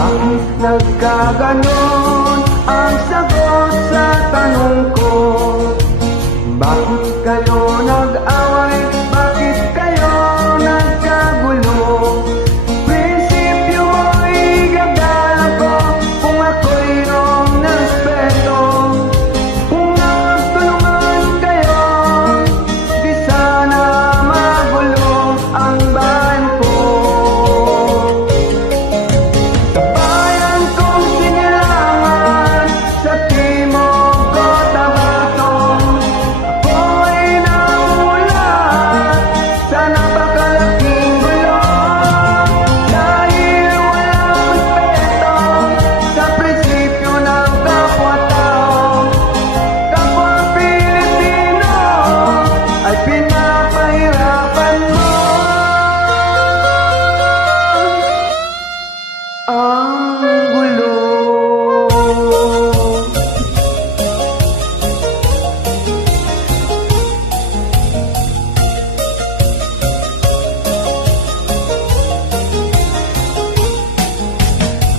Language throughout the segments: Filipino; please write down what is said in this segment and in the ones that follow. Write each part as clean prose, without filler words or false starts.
Bakit nagkaganon ang sagot sa tanong ko? Bakit kayo nag-away? Bakit kayo nagkagulo? Prinsipyo mo'y gagala ko kung ako'y iyong respeto. Kung nagtulungan kayo, di sana magulo ang bayan ko. Sa bayan kong sinilangan, sa timog Cotabato, ako'y namulat sa napakalaking gulo. Dahil walang respeto sa prinsipyo ng kapwa-tao, kapwa Pilipino ay pinapahirapan mo. Ang gulo.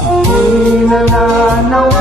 Ang nananawa